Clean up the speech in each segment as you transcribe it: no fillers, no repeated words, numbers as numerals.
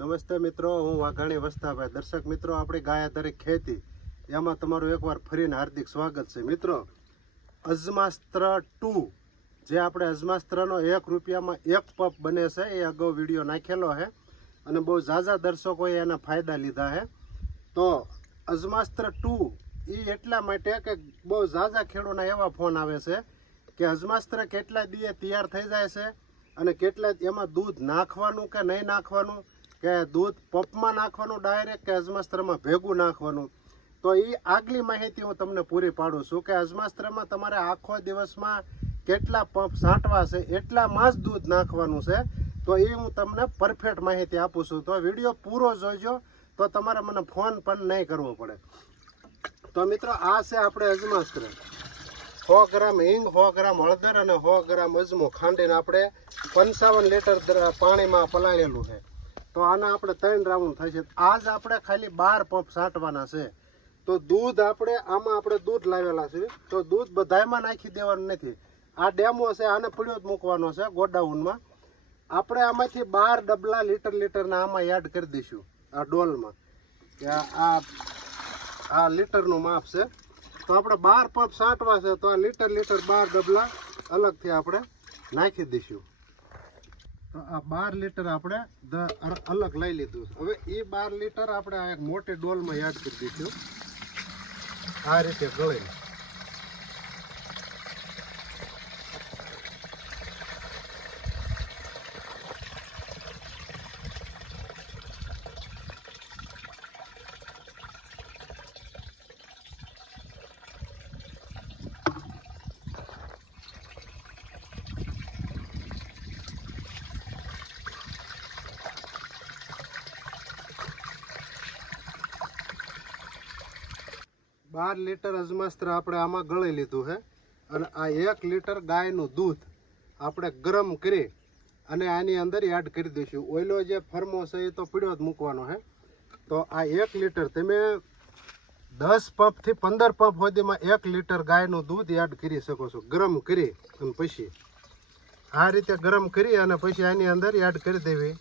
નમસ્તે મિત્રો, હું વાઘાણી વસ્તાભાઈ. દર્શક મિત્રો, આપણી ગાય આધારિત ખેતી એમાં તમારું એકવાર ફરીને હાર્દિક સ્વાગત છે. મિત્રો, અજમાસ્ત્ર 2 જે આપણે અજમાસ્ત્રનો 1 રૂપિયામાં 1 પંપ બને છે એ અગાઉ વિડીયો નાખેલો છે અને બહુ ઝાઝા દર્શકોએ એના ફાયદા લીધા છે. તો અજમાસ્ત્ર 2 એ એટલા માટે કે બહુ ઝાઝા ખેડૂતના એવા ફોન આવે છે કે અજમાસ્ત્ર કેટલા દીએ તૈયાર થઈ જાય છે અને કેટલા એમાં દૂધ નાખવાનું કે નહીં નાખવાનું, કે દૂધ પંપમાં નાખવાનું ડાયરેક્ટ કે અજમાસ્ત્રમાં ભેગું નાખવાનું. તો એ આગલી માહિતી હું તમને પૂરી પાડું છું કે અજમાસ્ત્રમાં તમારે આખો દિવસમાં કેટલા પંપ છાંટવા છે એટલામાં જ દૂધ નાખવાનું છે. તો એ હું તમને પરફેક્ટ માહિતી આપું છું. તો વિડીયો પૂરો જોઈજો તો તમારે મને ફોન પણ નહીં કરવો પડે. તો મિત્રો, આ છે આપણે અજમાસ્ત્ર. 100 ગ્રામ હિંગ, 100 ગ્રામ હળદર અને 100 ગ્રામ અજમો ખાંડીને આપણે 55 લીટર પાણીમાં પલાળેલું છે. તો આના આપણે 3 રાઉન્ડ થશે. આજ આપણે ખાલી 12 પંપ છાંટવાના છે. તો દૂધ આપણે આમાં આપણે દૂધ લાવેલા છે, તો દૂધ બધાયમાં નાખી દેવાનું નથી. આ ડેમો છે, આને પડ્યો જ મૂકવાનો છે ગોડાઉનમાં. આપણે આમાંથી 12 ડબલા લીટરના આમાં એડ કરી દઈશું આ ડોલમાં. કે આ લીટરનું માપ છે. તો આપણે 12 પંપ છાંટવા છે, તો આ લીટર 12 ડબલા અલગથી આપણે નાખી દઈશું. તો આ 12 લીટર આપણે અલગ લઈ લીધું. હવે એ 12 લીટર આપણે આ એક મોટી ડોલમાં એડ કરી દઈશું. આ રીતે ગળી. બાર લીટર અજમાસ્ત્ર આપણે આમાં ગળી લીધું છે અને આ 1 લીટર ગાયનું દૂધ આપણે ગરમ કરી અને આની અંદર એડ કરી દઈશું. ઓઈલો જે ફરમો છે એ તો પીળો જ મૂકવાનો છે. તો આ 1 લીટર તમે 10 પંપથી 15 પંપ સુધીમાં 1 લીટર ગાયનું દૂધ એડ કરી શકો છો. ગરમ કરી અને પછી આ રીતે ગરમ કરી અને પછી આની અંદર એડ કરી દેવી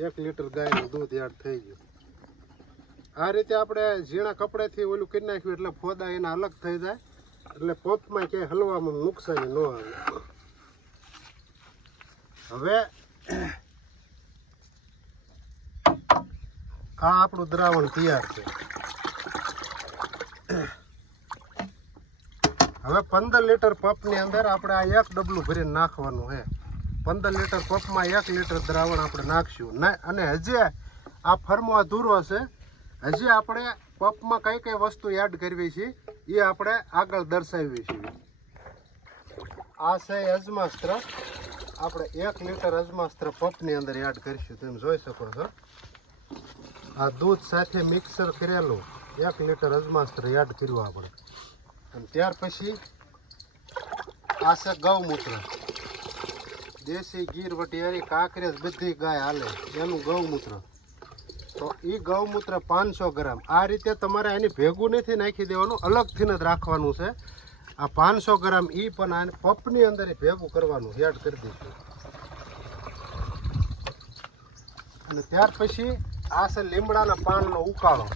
1 લીટર ગાયનું દૂધ એડ થઈ ગયું. આ રીતે આપણે ઝીણા કપડેથી ઓલું કરી નાખ્યું એટલે ફોદા એના અલગ થઈ જાય, એટલે પંપમાં ક્યાંય હલવામાં નુકસાની ન આવે. હવે આ આપણું દ્રાવણ તૈયાર છે. હવે 15 લીટર પંપની અંદર આપણે આ 1 ડબલું ભરીને નાખવાનું છે. 15 લીટર પંપમાં 1 લીટર દ્રાવણ આપણે નાખશું. અને હજી આ ફરમો અધૂરો છે. હજી આપણે પંપમાં કઈ કઈ વસ્તુ એડ કરવી છે એ આપણે આગળ દર્શાવી છીએ. આ છે અજમાસ્ત્ર. આપણે 1 લીટર અજમાસ્ત્ર પંપની અંદર એડ કરીશું. તમે જોઈ શકો છો. આ દૂધ સાથે મિક્સર કરેલું 1 લીટર અજમાસ્ત્ર એડ કર્યું આપણે. અને ત્યાર પછી આ છે ગૌમૂત્ર. દેશી ગીર વટિયારી કાંકરેજ બધી ગાય હાલે એનું ગૌમૂત્ર. તો એ ગૌમૂત્ર 500 ગ્રામ. આ રીતે તમારે એની ભેગું નથી નાખી દેવાનું, અલગથી જ રાખવાનું છે. આ 500 ગ્રામ એ પણ આ પંપની અંદર ભેગું કરવાનું એડ કરી દઈશું. અને ત્યાર પછી આ છે લીમડાના પાનનો ઉકાળો.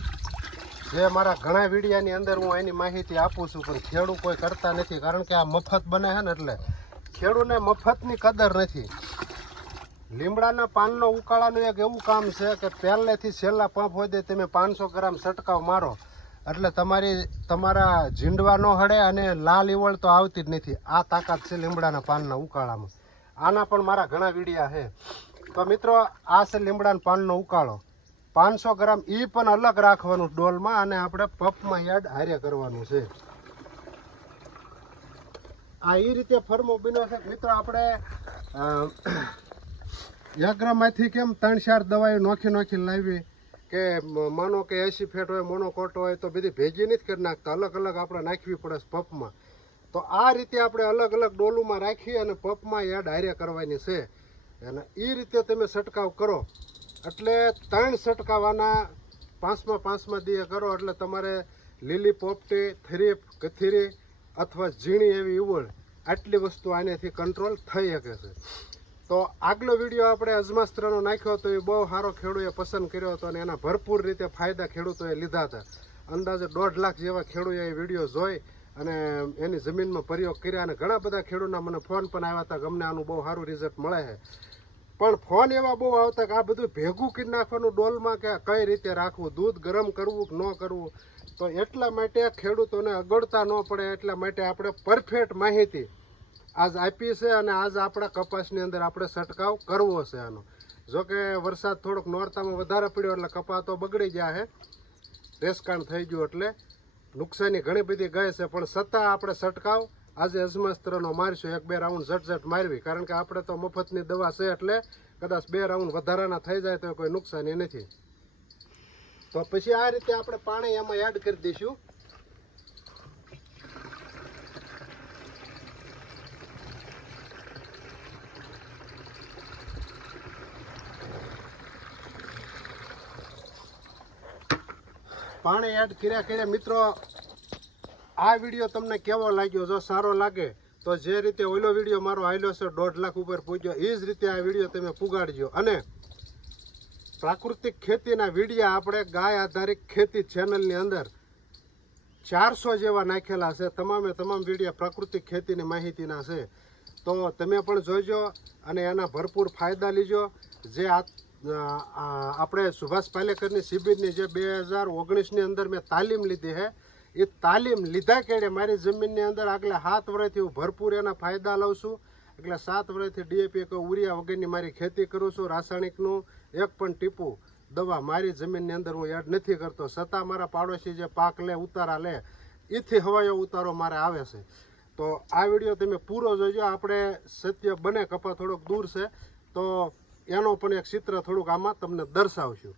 જે મારા ઘણા વિડીયાની અંદર હું એની માહિતી આપું છું, પણ ખેડૂત કોઈ કરતા નથી. કારણ કે આ મફત બને છે ને, એટલે ખેડૂતને મફતની કદર નથી. લીમડાના પાનનો ઉકાળાનું એક એવું કામ છે કે પહેલેથી છેલ્લા પંપ હોય તમે 500 ગ્રામ છંટકાવ મારો એટલે તમારા ઝીંડવા ન હળે અને લાલ ઈવળ તો આવતી જ નથી. આ તાકાત છે લીમડાના પાનના ઉકાળામાં. આના પણ મારા ઘણા વિડીયા છે. તો મિત્રો, આ છે લીમડાના પાનનો ઉકાળો. 500 ગ્રામ એ પણ અલગ રાખવાનું ડોલમાં અને આપણે પંપમાં એડ હારે કરવાનું છે. આ એ રીતે ફરમો બન્યો છે. મિત્રો, આપણે યાગ્રામાંથી કેમ 3-4 દવાઓ નોખી લાવી કે માનો કે 80 ફેટ હોય, મોનોકોટ હોય તો બધી ભેગી નથી કરી નાખતા. અલગ અલગ આપણે નાખવી પડે પંપમાં. તો આ રીતે આપણે અલગ અલગ ડોલુમાં રાખી અને પંપમાં એડ હારે કરવાની છે. અને એ રીતે તમે છંટકાવ કરો એટલે 3 છંટકાવવાના 5માં દીએ કરો એટલે તમારે લીલી પોપટી, થરીપ, કથીરી અથવા ઝીણી એવી ઈવળ આટલી વસ્તુ આનેથી કંટ્રોલ થઈ શકે છે. તો આગલો વિડીયો આપણે અજમાસ્ત્રનો નાખ્યો હતો, એ બહુ સારો ખેડૂએ પસંદ કર્યો હતો અને એના ભરપૂર રીતે ફાયદા ખેડૂતોએ લીધા હતા. અંદાજે 1.5 લાખ જેવા ખેડૂએ એ વિડીયો જોઈ અને એની જમીનમાં પ્રયોગ કર્યા અને ઘણા બધા ખેડૂતના મને ફોન પણ આવ્યા હતા કે અમને આનું બહુ સારું રિઝલ્ટ મળે છે. પણ ફોન એવા બહુ આવતા કે આ બધું ભેગું કરી નાખવાનું ડોલમાં કે કઈ રીતે રાખવું, દૂધ ગરમ કરવું કે ન કરવું. તો એટલા માટે ખેડૂતોને અગવડતા ન પડે એટલા માટે આપણે પરફેક્ટ માહિતી આજ આપી છે અને આજ આપણા કપાસની અંદર આપણે છંટકાવ કરવો છે આનો. જોકે વરસાદ થોડોક નોરતામાં વધારે પડ્યો એટલે કપા તો બગડી ગયા છે, રેસકાણ થઈ ગયું એટલે નુકસાની ઘણી બધી ગઈ છે. પણ છતાં આપણે છંટકાવ આજે અજમાસ્ત્રનો મારશું, 1-2 રાઉન્ડ ઝટ મારવી, કારણ કે આપણે તો મફતની દવા છે એટલે કદાચ 2 રાઉન્ડ વધારાના થઈ જાય તો કોઈ નુકસાની નથી. તો પછી આ રીતે આપણે પાણી એમાં એડ કરી દઈશું. પાણી એડ કર્યા મિત્રો, આ વિડીયો તમને કેવો લાગ્યો? જો સારો લાગે તો જે રીતે ઓલો વિડીયો મારો આવેલો છે 1.5 લાખ ઉપર પૂજ્યો, એ જ રીતે આ વિડીયો તમે પુગાડજો. અને પ્રાકૃતિક ખેતીના વિડીયો આપણે ગાય આધારિત ખેતી ચેનલની અંદર 400 જેવા નાખેલા છે. તમામ વિડીયો પ્રાકૃતિક ખેતીની માહિતીના છે. તો તમે પણ જોઈજો અને એના ભરપૂર ફાયદા લીજો. જે આપણે સુભાષ પાલેકરની શિબિરની જે 2019ની અંદર મેં તાલીમ લીધી છે, એ તાલીમ લીધા કેડે મારી જમીનની અંદર આગલા 7 વર્ષથી હું ભરપૂર એના ફાયદા લઉં છું. એટલે 7 વર્ષથી ડીએપી કે ઉરિયા વગરની મારી ખેતી કરું છું. રાસાયણિકનું એક પણ ટીપું દવા મારી જમીનની અંદર હું એડ નથી કરતો. છતાં મારા પાડોશી જે પાક લે, ઉતારા લે, એથી હવાયો ઉતારો મારે આવે છે. તો આ વિડીયો તમે પૂરો જોજો. આપણે સત્ય બને, કપા થોડોક દૂર છે તો એનો પણ એક ચિત્ર થોડુંક આમાં તમને દર્શાવશું.